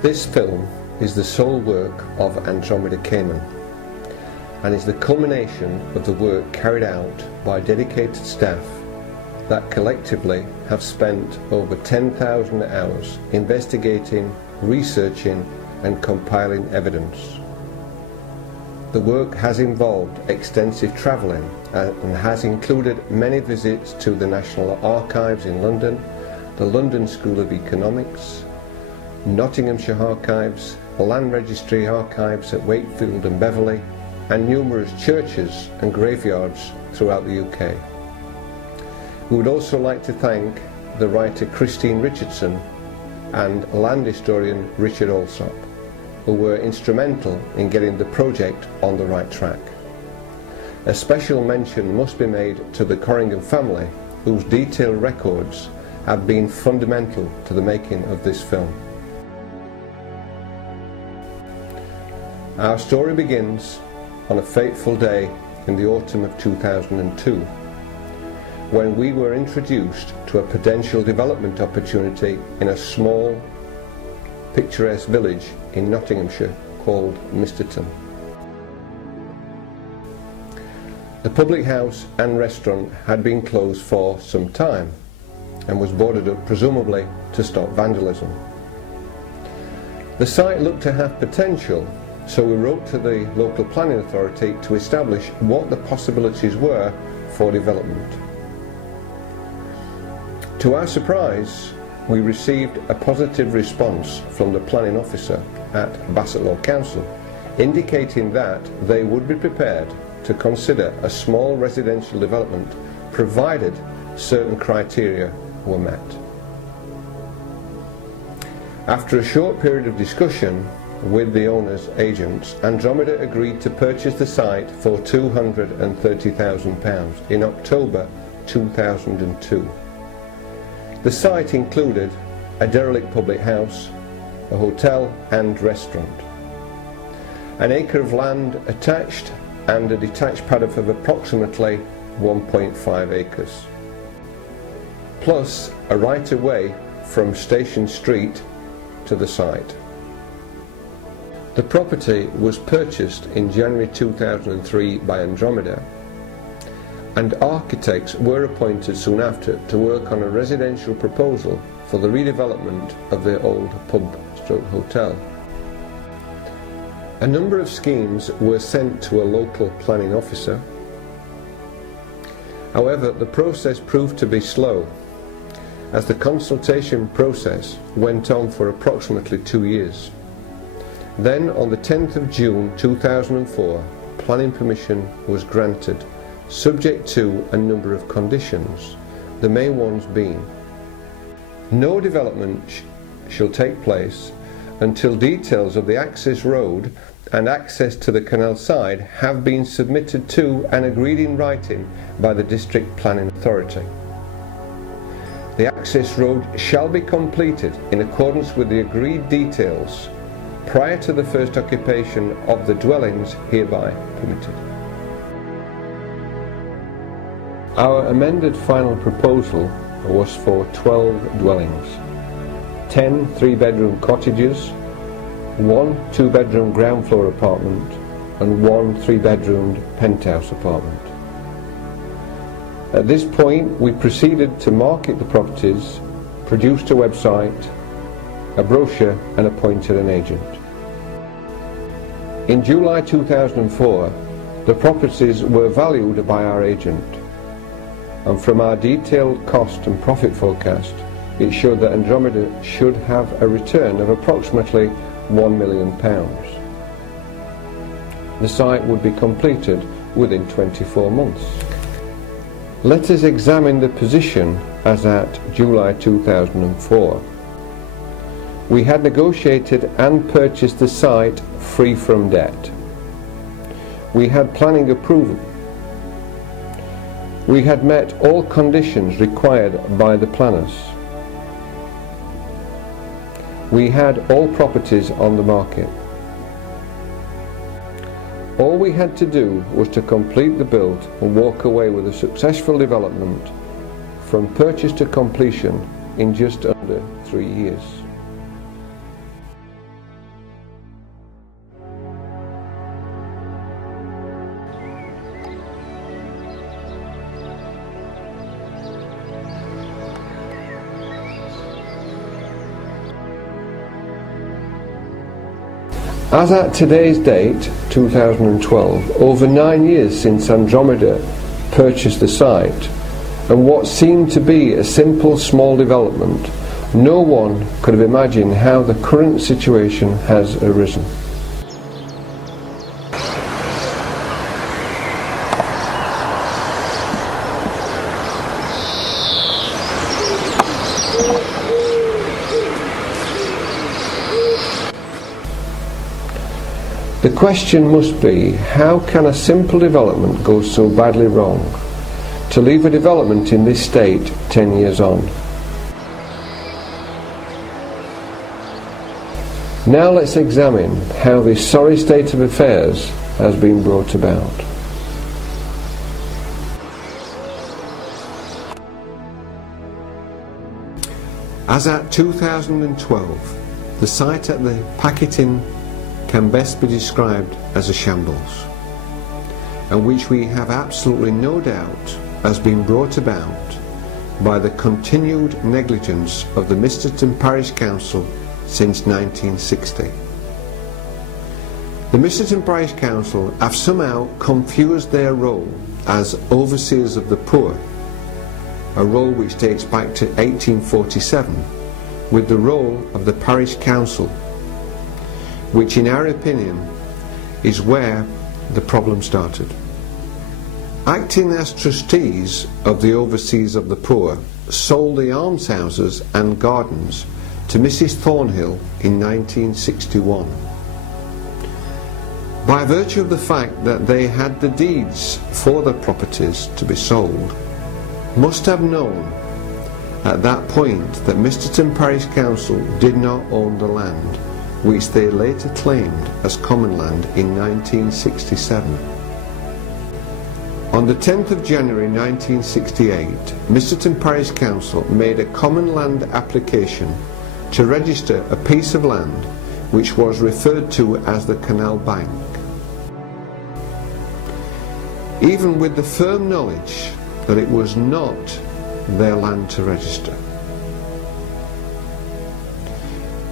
This film is the sole work of Andromeda Cayman and is the culmination of the work carried out by dedicated staff that collectively have spent over 10,000 hours investigating, researching and compiling evidence. The work has involved extensive travelling and has included many visits to the National Archives in London, the London School of Economics, Nottinghamshire Archives, Land Registry Archives at Wakefield and Beverley, and numerous churches and graveyards throughout the UK. We would also like to thank the writer Christine Richardson and land historian Richard Alsop, who were instrumental in getting the project on the right track. A special mention must be made to the Corringham family, whose detailed records have been fundamental to the making of this film. Our story begins on a fateful day in the autumn of 2002, when we were introduced to a potential development opportunity in a small, picturesque village in Nottinghamshire called Misterton. The public house and restaurant had been closed for some time and was boarded up, presumably to stop vandalism. The site looked to have potential, so we wrote to the local planning authority to establish what the possibilities were for development. To our surprise, we received a positive response from the planning officer at Bassetlaw Council, indicating that they would be prepared to consider a small residential development provided certain criteria were met. After a short period of discussion with the owner's agents, Andromeda agreed to purchase the site for £230,000 in October 2002. The site included a derelict public house, a hotel and restaurant, an acre of land attached and a detached paddock of approximately 1.5 acres, plus a right-of-way from Station Street to the site. The property was purchased in January 2003 by Andromeda, and architects were appointed soon after to work on a residential proposal for the redevelopment of the old pub/hotel. A number of schemes were sent to a local planning officer. However, the process proved to be slow, as the consultation process went on for approximately 2 years. Then, on the 10th of June 2004, planning permission was granted, subject to a number of conditions, the main ones being: no development shall take place until details of the access road and access to the canal side have been submitted to and agreed in writing by the District Planning Authority. The access road shall be completed in accordance with the agreed details prior to the first occupation of the dwellings hereby permitted. Our amended final proposal was for 12 dwellings, 10 three-bedroom cottages, 1 two-bedroom ground floor apartment and 1 three-bedroomed penthouse apartment. At this point we proceeded to market the properties, produced a website, a brochure and appointed an agent. In July 2004, the properties were valued by our agent, and from our detailed cost and profit forecast, it showed that Andromeda should have a return of approximately £1 million. The site would be completed within 24 months. Let us examine the position as at July 2004. We had negotiated and purchased the site free from debt. We had planning approval. We had met all conditions required by the planners. We had all properties on the market. All we had to do was to complete the build and walk away with a successful development from purchase to completion in just under 3 years. As at today's date, 2012, over 9 years since Andromeda purchased the site, and what seemed to be a simple small development, no one could have imagined how the current situation has arisen. The question must be, how can a simple development go so badly wrong, to leave a development in this state 10 years on? Now let's examine how this sorry state of affairs has been brought about. As at 2012, the site at the Packet Inn can best be described as a shambles, and which we have absolutely no doubt has been brought about by the continued negligence of the Misterton Parish Council since 1960. The Misterton Parish Council have somehow confused their role as overseers of the poor, a role which dates back to 1847, with the role of the Parish Council, which in our opinion is where the problem started. Acting as trustees of the overseers of the poor, sold the almshouses and gardens to Mrs. Thornhill in 1961. By virtue of the fact that they had the deeds for the properties to be sold, must have known at that point that Misterton Parish Council did not own the land, which they later claimed as common land in 1967. On the 10th of January 1968, Misterton Parish Council made a common land application to register a piece of land which was referred to as the Canal Bank, even with the firm knowledge that it was not their land to register.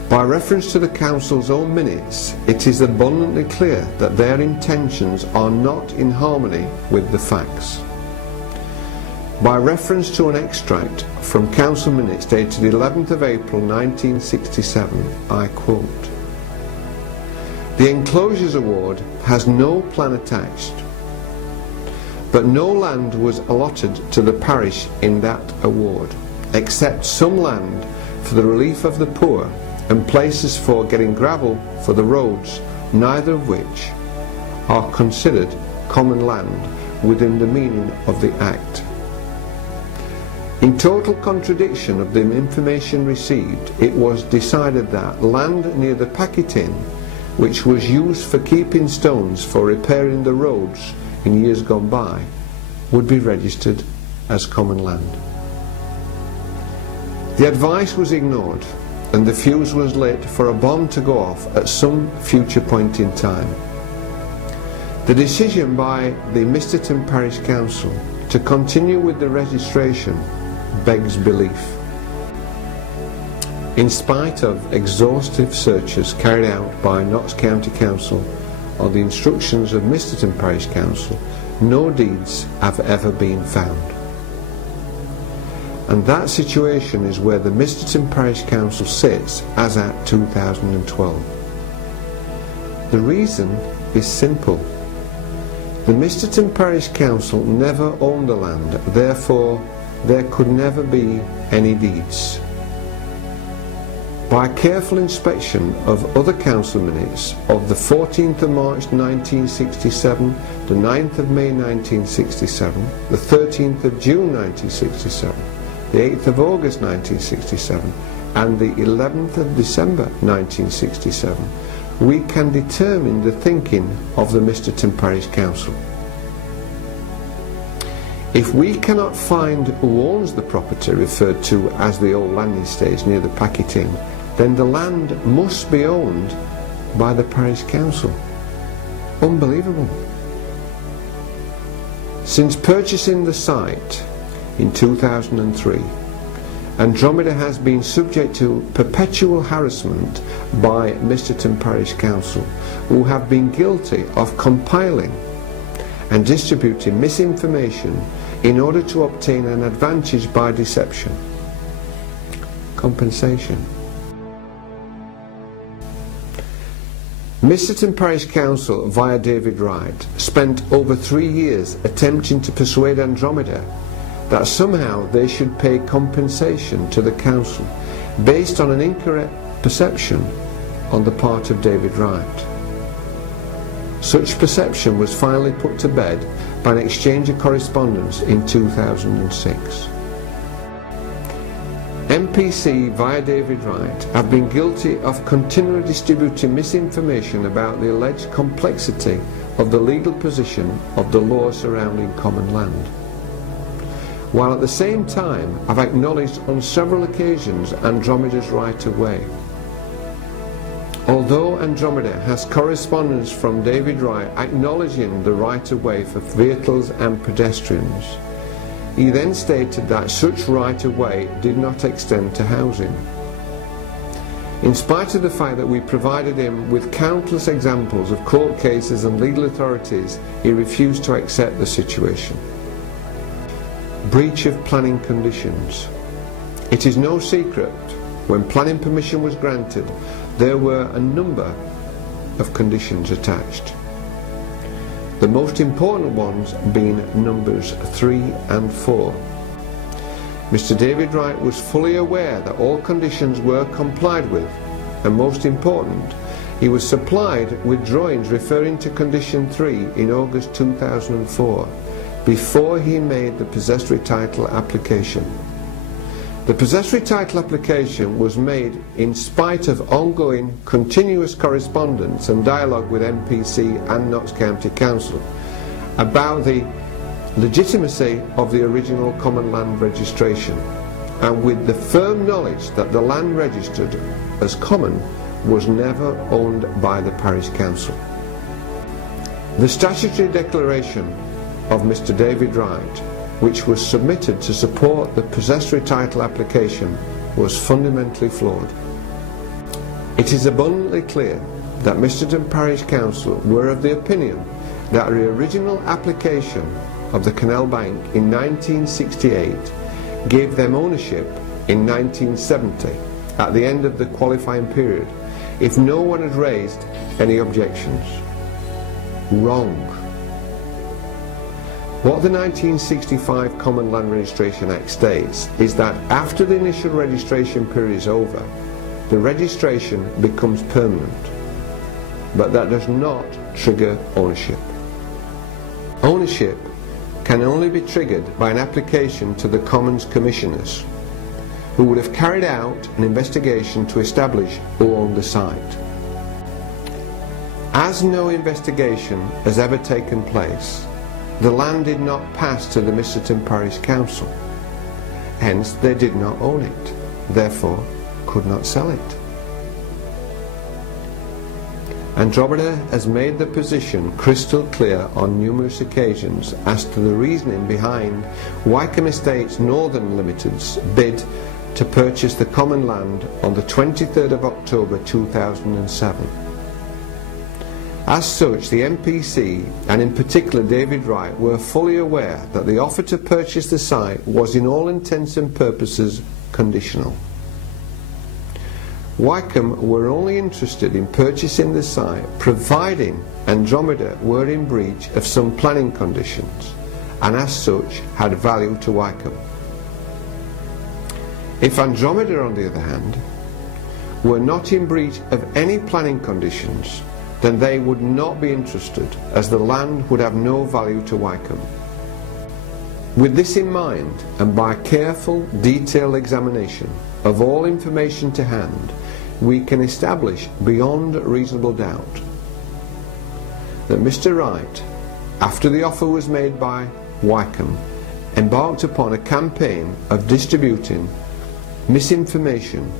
By reference to the Council's own minutes, it is abundantly clear that their intentions are not in harmony with the facts. By reference to an extract from Council minutes dated 11th of April 1967, I quote, "The enclosures award has no plan attached, but no land was allotted to the parish in that award, except some land for the relief of the poor and places for getting gravel for the roads, neither of which are considered common land within the meaning of the Act." In total contradiction of the information received, it was decided that land near the Packet Inn, which was used for keeping stones for repairing the roads in years gone by, would be registered as common land. The advice was ignored, and the fuse was lit for a bomb to go off at some future point in time. The decision by the Misterton Parish Council to continue with the registration begs belief. In spite of exhaustive searches carried out by Notts County Council on the instructions of Misterton Parish Council, no deeds have ever been found. And that situation is where the Misterton Parish Council sits as at 2012. The reason is simple. The Misterton Parish Council never owned the land, therefore there could never be any deeds. By careful inspection of other council minutes of the 14th of March 1967, the 9th of May 1967, the 13th of June 1967, the 8th of August 1967 and the 11th of December 1967, we can determine the thinking of the Misterton Parish Council. If we cannot find who owns the property referred to as the old landing stage near the Packet Inn, then the land must be owned by the Parish Council. Unbelievable. Since purchasing the site in 2003, Andromeda has been subject to perpetual harassment by Misterton Parish Council, who have been guilty of compiling and distributing misinformation in order to obtain an advantage by deception. Compensation. Misterton Parish Council, via David Wright, spent over 3 years attempting to persuade Andromeda that somehow they should pay compensation to the council based on an incorrect perception on the part of David Wright. Such perception was finally put to bed by an exchange of correspondence in 2006. MPC, via David Wright, have been guilty of continually distributing misinformation about the alleged complexity of the legal position of the law surrounding common land, while at the same time have acknowledged on several occasions Andromeda's right of way. Although Andromeda has correspondence from David Wright acknowledging the right of way for vehicles and pedestrians, he then stated that such right of way did not extend to housing. In spite of the fact that we provided him with countless examples of court cases and legal authorities, he refused to accept the situation. Breach of planning conditions. It is no secret, when planning permission was granted, there were a number of conditions attached. The most important ones being numbers 3 and 4. Mr. David Wright was fully aware that all conditions were complied with, and most important, he was supplied with drawings referring to condition 3 in August 2004, before he made the possessory title application. The possessory title application was made in spite of ongoing continuous correspondence and dialogue with MPC and Notts County Council about the legitimacy of the original common land registration, and with the firm knowledge that the land registered as common was never owned by the parish council. The statutory declaration of Mr. David Wright, which was submitted to support the possessory title application, was fundamentally flawed. It is abundantly clear that Misterton Parish Council were of the opinion that the original application of the Canal Bank in 1968 gave them ownership in 1970 at the end of the qualifying period, if no one had raised any objections. Wrong. What the 1965 Common Land Registration Act states is that after the initial registration period is over, the registration becomes permanent, but that does not trigger ownership. Ownership can only be triggered by an application to the Commons Commissioners, who would have carried out an investigation to establish who owned the site. As no investigation has ever taken place, the land did not pass to the Misterton Parish Council, hence they did not own it, therefore could not sell it. Andromeda has made the position crystal clear on numerous occasions as to the reasoning behind Wycombe Estates Northern Limited's bid to purchase the common land on the 23rd of October 2007. As such, the MPC, and in particular David Wright, were fully aware that the offer to purchase the site was in all intents and purposes conditional. Wycombe were only interested in purchasing the site providing Andromeda were in breach of some planning conditions, and as such had value to Wycombe. If Andromeda, on the other hand, were not in breach of any planning conditions, then they would not be interested, as the land would have no value to Wycombe. With this in mind, and by careful, detailed examination of all information to hand, we can establish beyond reasonable doubt that Mr. Wright, after the offer was made by Wycombe, embarked upon a campaign of distributing misinformation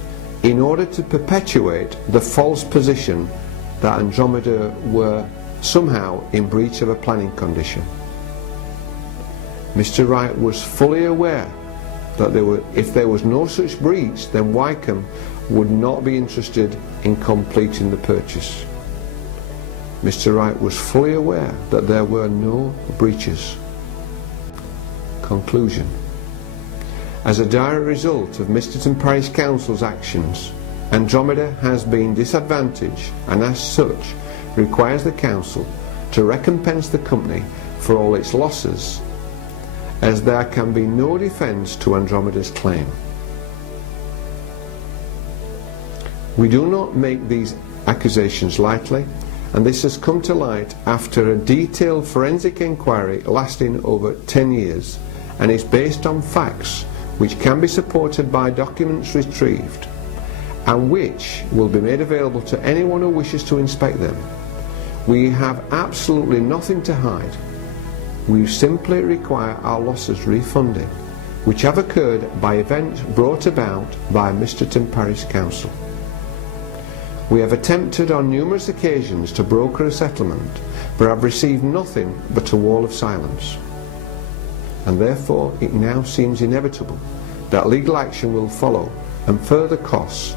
in order to perpetuate the false position that Andromeda were somehow in breach of a planning condition. Mr. Wright was fully aware that if there was no such breach, then Wycombe would not be interested in completing the purchase. Mr. Wright was fully aware that there were no breaches. Conclusion. As a direct result of Misterton Parish Council's actions, Andromeda has been disadvantaged and as such requires the Council to recompense the company for all its losses, as there can be no defence to Andromeda's claim. We do not make these accusations lightly, and this has come to light after a detailed forensic inquiry lasting over 10 years and is based on facts which can be supported by documents retrieved and which will be made available to anyone who wishes to inspect them. We have absolutely nothing to hide. We simply require our losses refunded, which have occurred by events brought about by Misterton Parish Council. We have attempted on numerous occasions to broker a settlement, but have received nothing but a wall of silence. And therefore it now seems inevitable that legal action will follow and further costs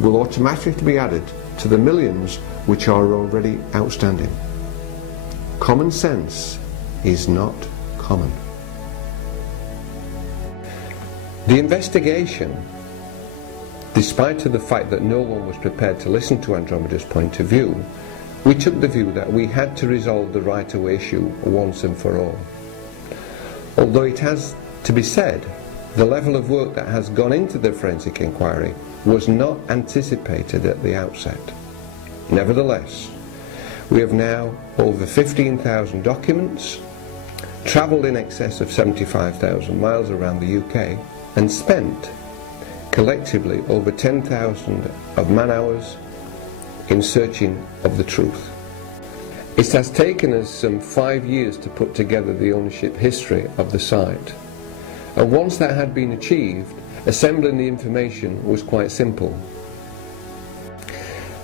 will automatically be added to the millions which are already outstanding. Common sense is not common. The investigation, despite the fact that no one was prepared to listen to Andromeda's point of view, we took the view that we had to resolve the right-of-way issue once and for all. Although it has to be said, the level of work that has gone into the forensic inquiry was not anticipated at the outset. Nevertheless, we have now over 15,000 documents, travelled in excess of 75,000 miles around the UK, and spent collectively over 10,000 of man-hours in searching of the truth. It has taken us some 5 years to put together the ownership history of the site, and once that had been achieved, assembling the information was quite simple.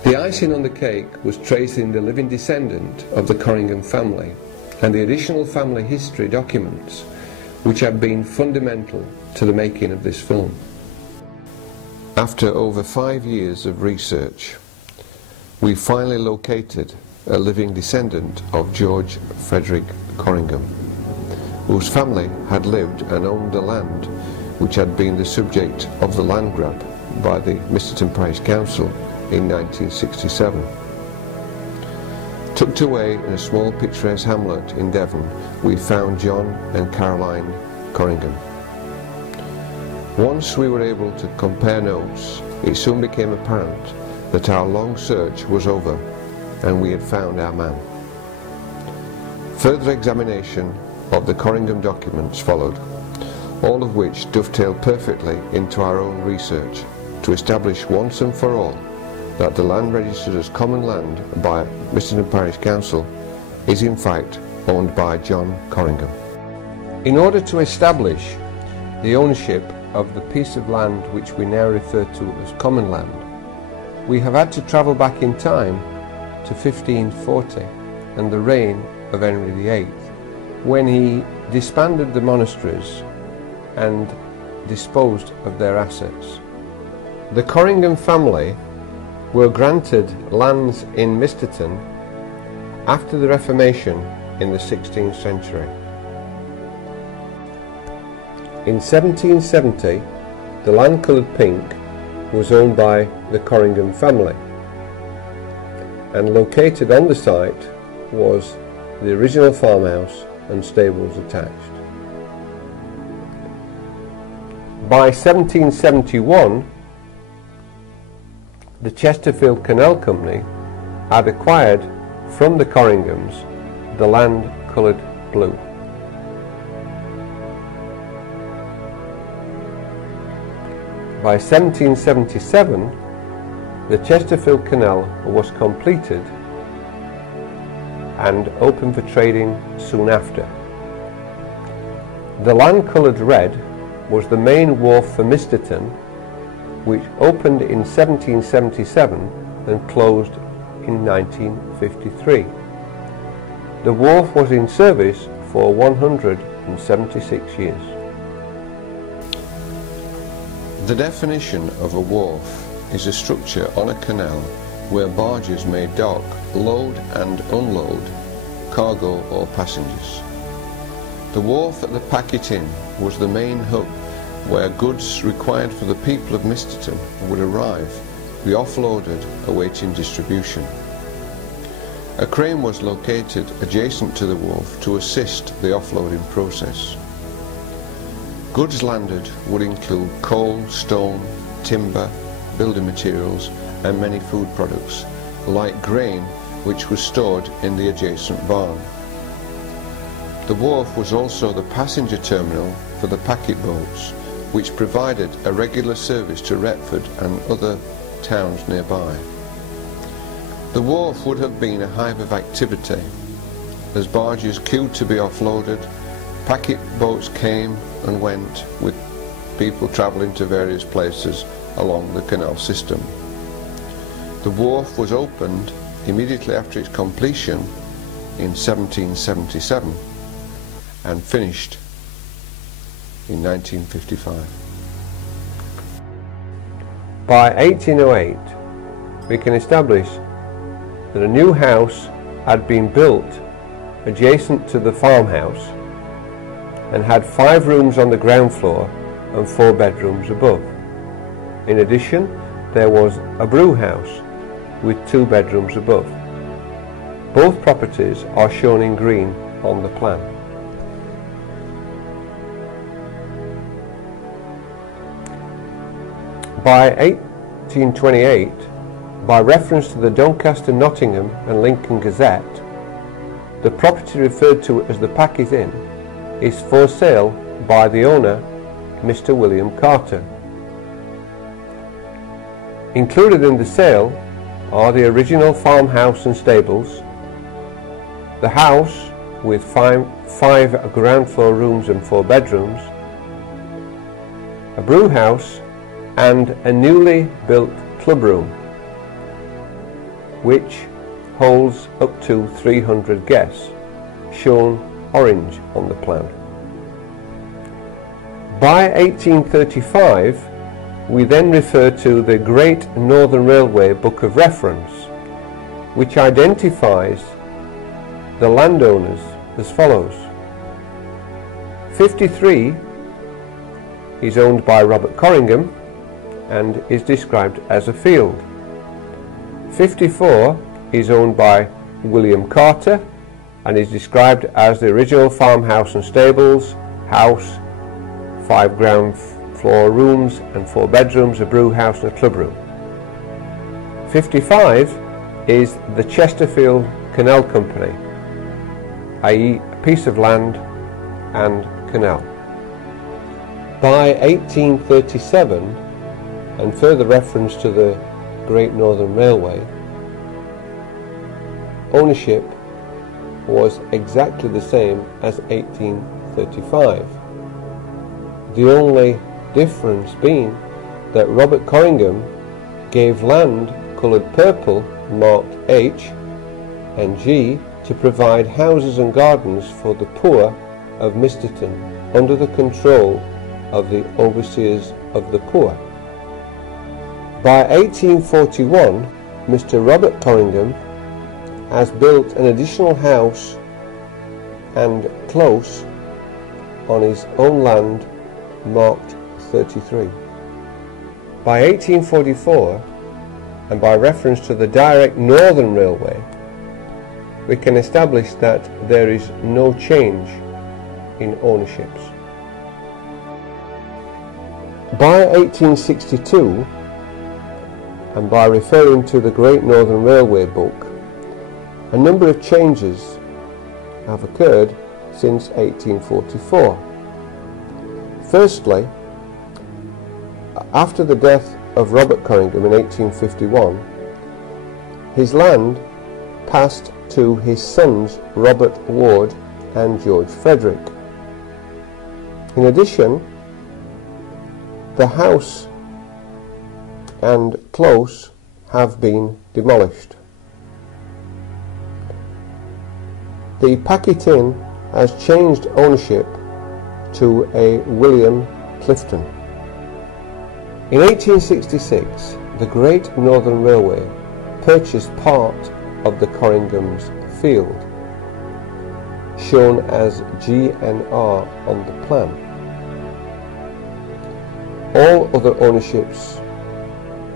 The icing on the cake was tracing the living descendant of the Corringham family and the additional family history documents which have been fundamental to the making of this film. After over 5 years of research, we finally located a living descendant of George Frederick Corringham, whose family had lived and owned the land which had been the subject of the land grab by the Misterton Parish Council in 1967. Tucked away in a small picturesque hamlet in Devon, we found John and Caroline Corringham. Once we were able to compare notes, it soon became apparent that our long search was over and we had found our man. Further examination of the Corringham documents followed, all of which dovetailed perfectly into our own research to establish once and for all that the land registered as common land by Misterton Parish Council is in fact owned by John Corringham. In order to establish the ownership of the piece of land which we now refer to as common land, we have had to travel back in time to 1540 and the reign of Henry VIII, when he disbanded the monasteries and disposed of their assets. The Corringham family were granted lands in Misterton after the Reformation in the 16th century. In 1770, the land coloured pink was owned by the Corringham family, and located on the site was the original farmhouse and stables attached. By 1771, the Chesterfield Canal Company had acquired from the Corringhams the land coloured blue. By 1777, the Chesterfield Canal was completed and open for trading soon after. The land coloured red was the main wharf for Misterton, which opened in 1777 and closed in 1953. The wharf was in service for 176 years. The definition of a wharf is a structure on a canal where barges may dock, load and unload cargo or passengers. The wharf at the Packet Inn was the main hub where goods required for the people of Misterton would arrive, be offloaded, awaiting distribution. A crane was located adjacent to the wharf to assist the offloading process. Goods landed would include coal, stone, timber, building materials and many food products, like grain, which was stored in the adjacent barn. The wharf was also the passenger terminal for the packet boats, which provided a regular service to Retford and other towns nearby. The wharf would have been a hive of activity, as barges queued to be offloaded, packet boats came and went with people travelling to various places along the canal system. The wharf was opened immediately after its completion in 1777 and finished in 1955. By 1808, we can establish that a new house had been built adjacent to the farmhouse and had 5 rooms on the ground floor and 4 bedrooms above. In addition, there was a brew house with 2 bedrooms above. Both properties are shown in green on the plan. By 1828, by reference to the Doncaster, Nottingham and Lincoln Gazette, the property referred to as the Packet Inn is for sale by the owner, Mr. William Carter. Included in the sale are the original farmhouse and stables, the house with 5 ground floor rooms and 4 bedrooms, a brew house and a newly built club room which holds up to 300 guests, shown orange on the plan. By 1835, we then refer to the Great Northern Railway Book of Reference, which identifies the landowners as follows. 53 is owned by Robert Corringham and is described as a field. 54 is owned by William Carter and is described as the original farmhouse and stables, house, 5 ground floor rooms and 4 bedrooms, a brew house and a club room. 55 is the Chesterfield Canal Company, i.e. a piece of land and canal. By 1837, and further reference to the Great Northern Railway, ownership was exactly the same as 1835. The only difference being that Robert Corringham gave land coloured purple marked H and G to provide houses and gardens for the poor of Misterton under the control of the overseers of the poor. By 1841, Mr. Robert Corringham has built an additional house and close on his own land marked 33. By 1844, and by reference to the direct Northern Railway, we can establish that there is no change in ownerships. By 1862, and by referring to the Great Northern Railway book, a number of changes have occurred since 1844. Firstly, after the death of Robert Corringham in 1851, his land passed to his sons Robert Ward and George Frederick. In addition, the house and close have been demolished. The Packet Inn has changed ownership to a William Clifton. In 1866, the Great Northern Railway purchased part of the Corringham's field, shown as GNR on the plan. All other ownerships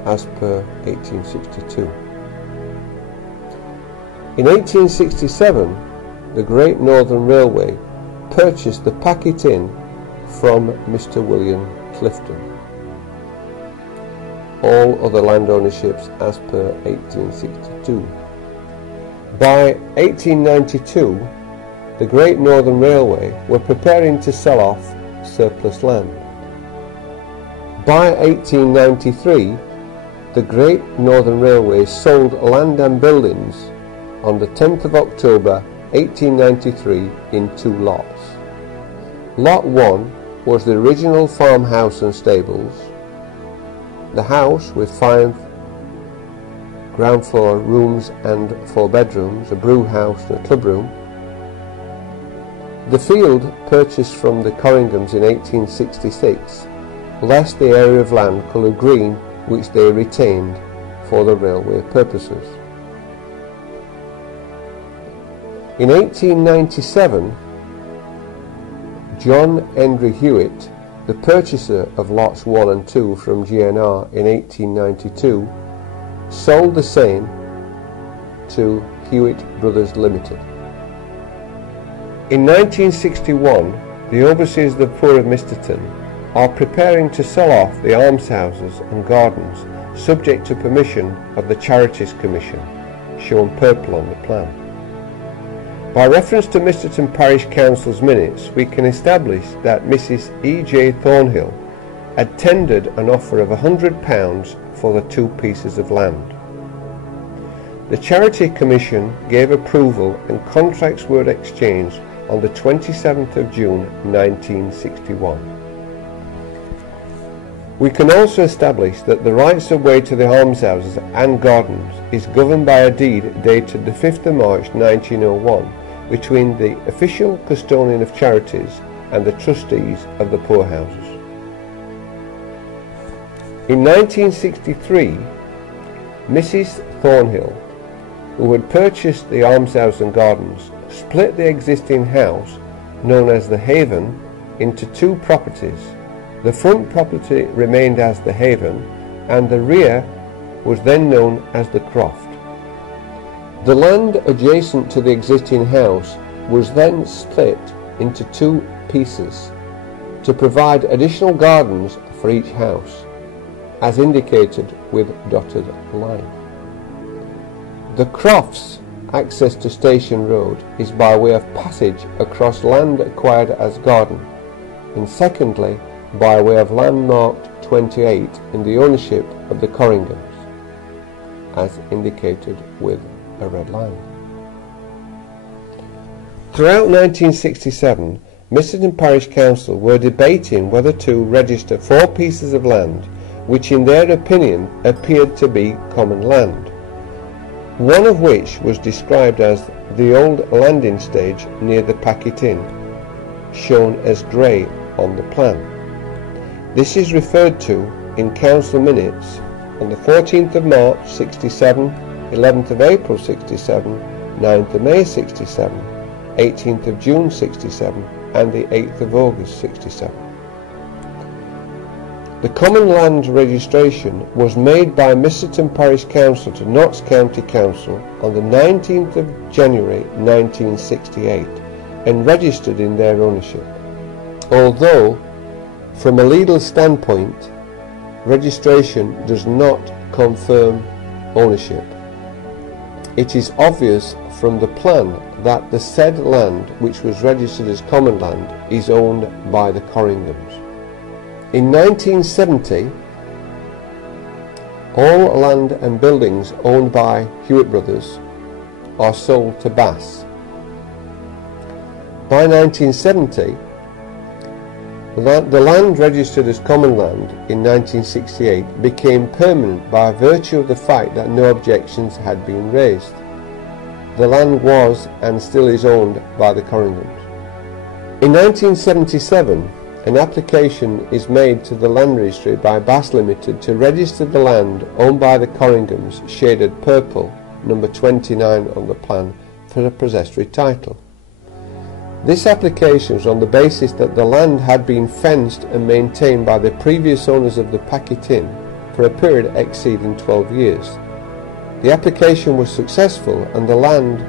as per 1862. In 1867, the Great Northern Railway purchased the Packet Inn from Mr. William Clifton. All other land ownerships as per 1862. By 1892, the Great Northern Railway were preparing to sell off surplus land. By 1893, the Great Northern Railway sold land and buildings on the 10th of October 1893 in 2 lots. Lot 1 was the original farmhouse and stables, the house with 5 ground floor rooms and 4 bedrooms, a brew house and a club room. The field purchased from the Corringhams in 1866 less the area of land coloured green which they retained for the railway purposes. In 1897, John Henry Hewitt, the purchaser of lots 1 and 2 from GNR in 1892, sold the same to Hewitt Brothers Limited. In 1961, the overseers of the poor of Misterton are preparing to sell off the almshouses and gardens subject to permission of the Charities Commission, shown purple on the plan. By reference to Misterton Parish Council's minutes, we can establish that Mrs. E.J. Thornhill had tendered an offer of £100 for the 2 pieces of land. The Charity Commission gave approval and contracts were exchanged on the 27th of June 1961. We can also establish that the rights of way to the almshouses and gardens is governed by a deed dated the 5th of March 1901 between the official custodian of charities and the trustees of the poorhouses. In 1963, Mrs. Thornhill, who had purchased the almshouse and gardens, split the existing house, known as the Haven, into 2 properties. The front property remained as the Haven, and the rear was then known as the Croft. The land adjacent to the existing house was then split into 2 pieces to provide additional gardens for each house, as indicated with dotted line. The Crofts' access to Station Road is by way of passage across land acquired as garden, and secondly by way of land marked 28 in the ownership of the Corringhams, as indicated with a red line. Throughout 1967, Misterton Parish Council were debating whether to register 4 pieces of land which in their opinion appeared to be common land, one of which was described as the old landing stage near the Packet Inn, shown as grey on the plan. This is referred to in council minutes on the 14th of March 67, 11th of April 67, 9th of May 67, 18th of June 67 and the 8th of August 67. The common land registration was made by Misterton Parish Council to Notts County Council on the 19th of January 1968 and registered in their ownership. Although, from a legal standpoint, registration does not confirm ownership, it is obvious from the plan that the said land, which was registered as common land, is owned by the Corringhams. In 1970, all land and buildings owned by Hewitt Brothers are sold to Bass. By 1970, the land registered as common land in 1968 became permanent by virtue of the fact that no objections had been raised. The land was and still is owned by the Corringhams. In 1977, an application is made to the Land Registry by Bass Limited to register the land owned by the Corringams, shaded purple, number 29 on the plan, for a possessory title. This application was on the basis that the land had been fenced and maintained by the previous owners of the Packet Inn for a period exceeding 12 years. The application was successful, and the land,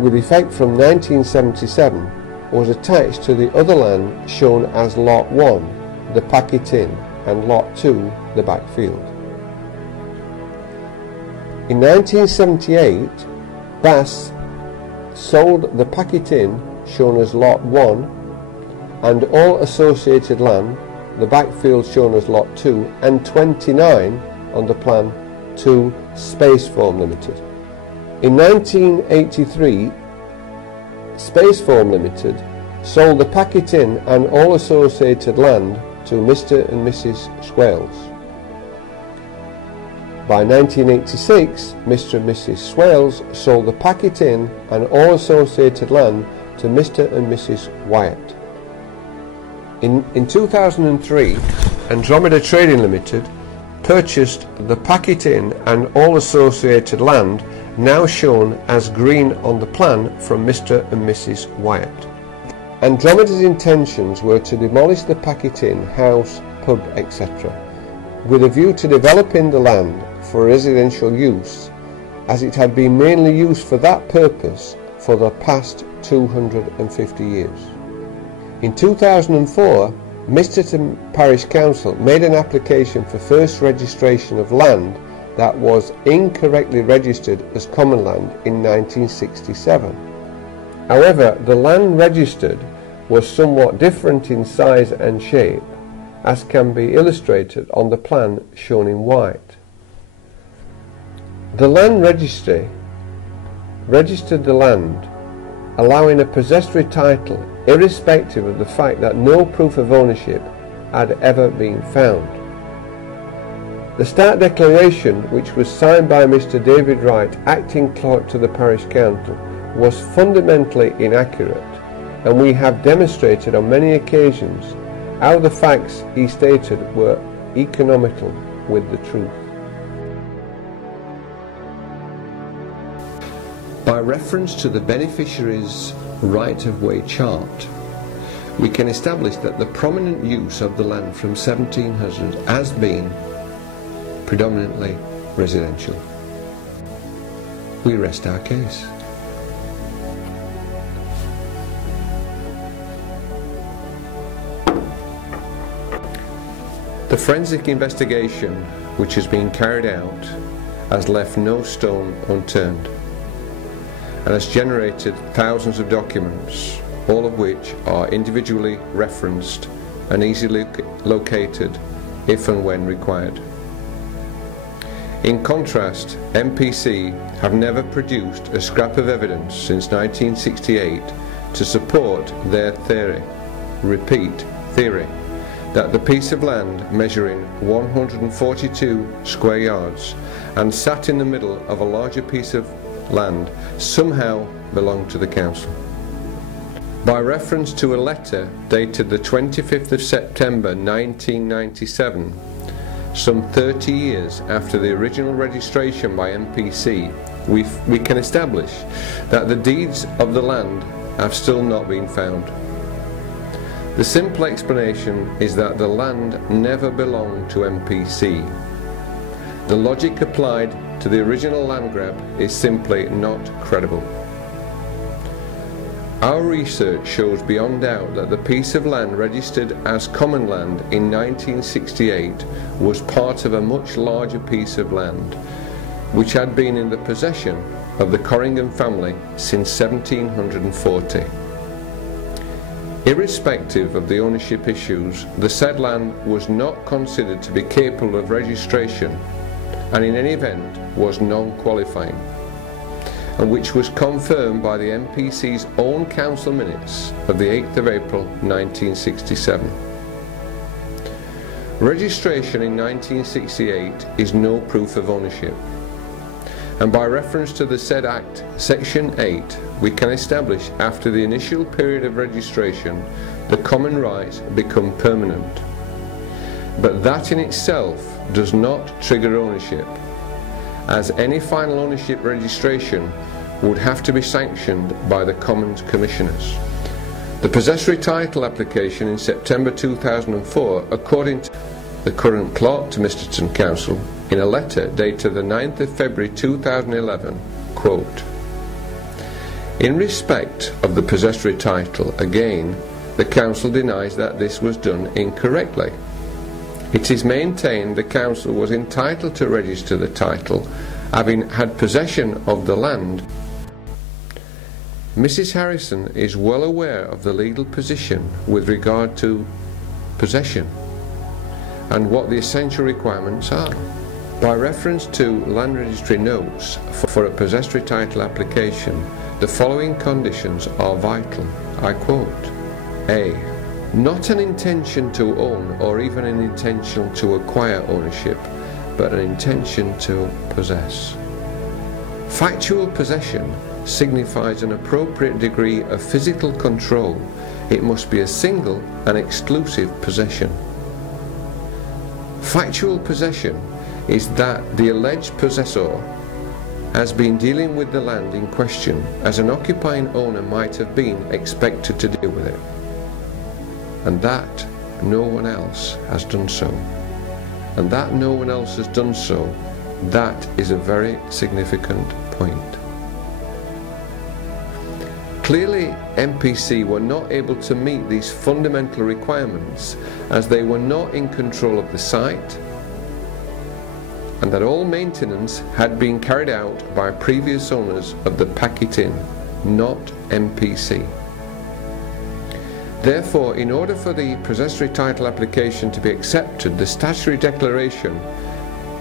with effect from 1977, was attached to the other land shown as Lot 1, the Packet Inn, and Lot 2, the backfield. In 1978, Bass sold the Packet Inn, shown as Lot 1, and all associated land, the backfield shown as Lot 2, and 29 on the plan, to Spaceform Limited. In 1983, Spaceform Limited sold the Packet Inn and all associated land to Mr. and Mrs. Swales. By 1986, Mr. and Mrs. Swales sold the Packet Inn and all associated land to Mr. and Mrs. Wyatt. In 2003, Andromeda Trading Limited purchased the Packet Inn and all associated land, now shown as green on the plan, from Mr. and Mrs. Wyatt. Andromeda's intentions were to demolish the Packet Inn, house, pub, etc., with a view to developing the land for residential use, as it had been mainly used for that purpose for the past 250 years. In 2004, Misterton Parish Council made an application for first registration of land that was incorrectly registered as common land in 1967. However, the land registered was somewhat different in size and shape, as can be illustrated on the plan shown in white. The Land Registry registered the land, allowing a possessory title, irrespective of the fact that no proof of ownership had ever been found. The Start Declaration, which was signed by Mr. David Wright, acting clerk to the Parish Council, was fundamentally inaccurate, and we have demonstrated on many occasions how the facts he stated were economical with the truth. By reference to the beneficiary's right-of-way chart, we can establish that the prominent use of the land from 1700 has been predominantly residential. We rest our case. The forensic investigation which has been carried out has left no stone unturned and has generated thousands of documents, all of which are individually referenced and easily located if and when required. In contrast, MPC have never produced a scrap of evidence since 1968 to support their theory, that the piece of land measuring 142 square yards and sat in the middle of a larger piece of land somehow belonged to the council. By reference to a letter dated the 25th of September 1997, some 30 years after the original registration by MPC, we can establish that the deeds of the land have still not been found. The simple explanation is that the land never belonged to MPC. The logic applied to the original land grab is simply not credible. Our research shows beyond doubt that the piece of land registered as common land in 1968 was part of a much larger piece of land, which had been in the possession of the Corringham family since 1740. Irrespective of the ownership issues, the said land was not considered to be capable of registration, and in any event was non-qualifying, and which was confirmed by the MPC's own council minutes of the 8th of April 1967. Registration in 1968 is no proof of ownership, and by reference to the said Act, Section 8, we can establish after the initial period of registration the common rights become permanent. But that in itself does not trigger ownership, as any final ownership registration would have to be sanctioned by the Commons Commissioners. The possessory title application in September 2004, according to the current clerk to Misterton Council, in a letter dated the 9th of February 2011, quote, "In respect of the possessory title, again, the Council denies that this was done incorrectly. It is maintained the Council was entitled to register the title, having had possession of the land." Mrs. Harrison is well aware of the legal position with regard to possession and what the essential requirements are. By reference to land registry notes for a possessory title application, the following conditions are vital. I quote, A. Not an intention to own or even an intention to acquire ownership, but an intention to possess. Factual possession signifies an appropriate degree of physical control. It must be a single and exclusive possession. Factual possession is that the alleged possessor has been dealing with the land in question as an occupying owner might have been expected to deal with it, and that no one else has done so. And that no one else has done so, that is a very significant point. Clearly, MPC were not able to meet these fundamental requirements as they were not in control of the site, and that all maintenance had been carried out by previous owners of the Packet Inn, not MPC. Therefore, in order for the possessory title application to be accepted, the statutory declaration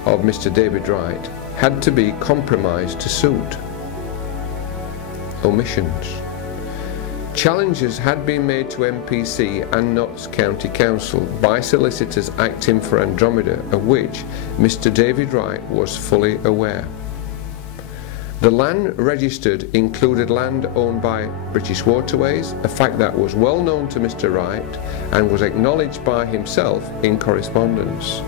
of Mr. David Wright had to be compromised to suit. Omissions. Challenges had been made to MPC and Notts County Council by solicitors acting for Andromeda, of which Mr. David Wright was fully aware. The land registered included land owned by British Waterways, a fact that was well known to Mr. Wright and was acknowledged by himself in correspondence.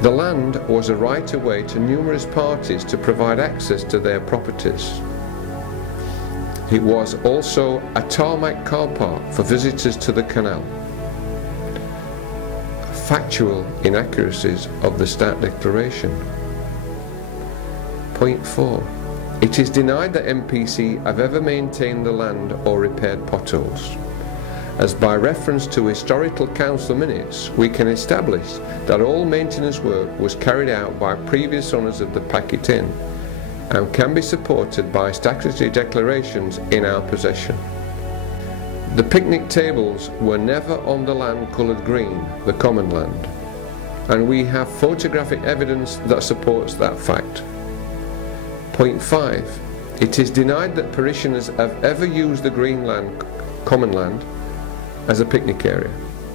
The land was a right-of-way to numerous parties to provide access to their properties. It was also a tarmac car park for visitors to the canal. Factual inaccuracies of the Stat Declaration. Point 4. It is denied that MPC have ever maintained the land or repaired potholes, as by reference to historical council minutes we can establish that all maintenance work was carried out by previous owners of the Packet Inn and can be supported by statutory declarations in our possession. The picnic tables were never on the land coloured green, the common land, and we have photographic evidence that supports that fact. Point 5. It is denied that parishioners have ever used the green land, common land, as a picnic area,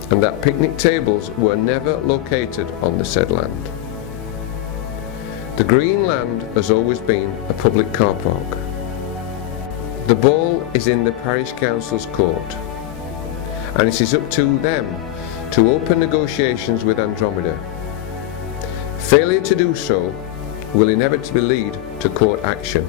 and that picnic tables were never located on the said land. The green land has always been a public car park. The ball is in the parish council's court, and it is up to them to open negotiations with Andromeda. Failure to do so will inevitably lead to court action.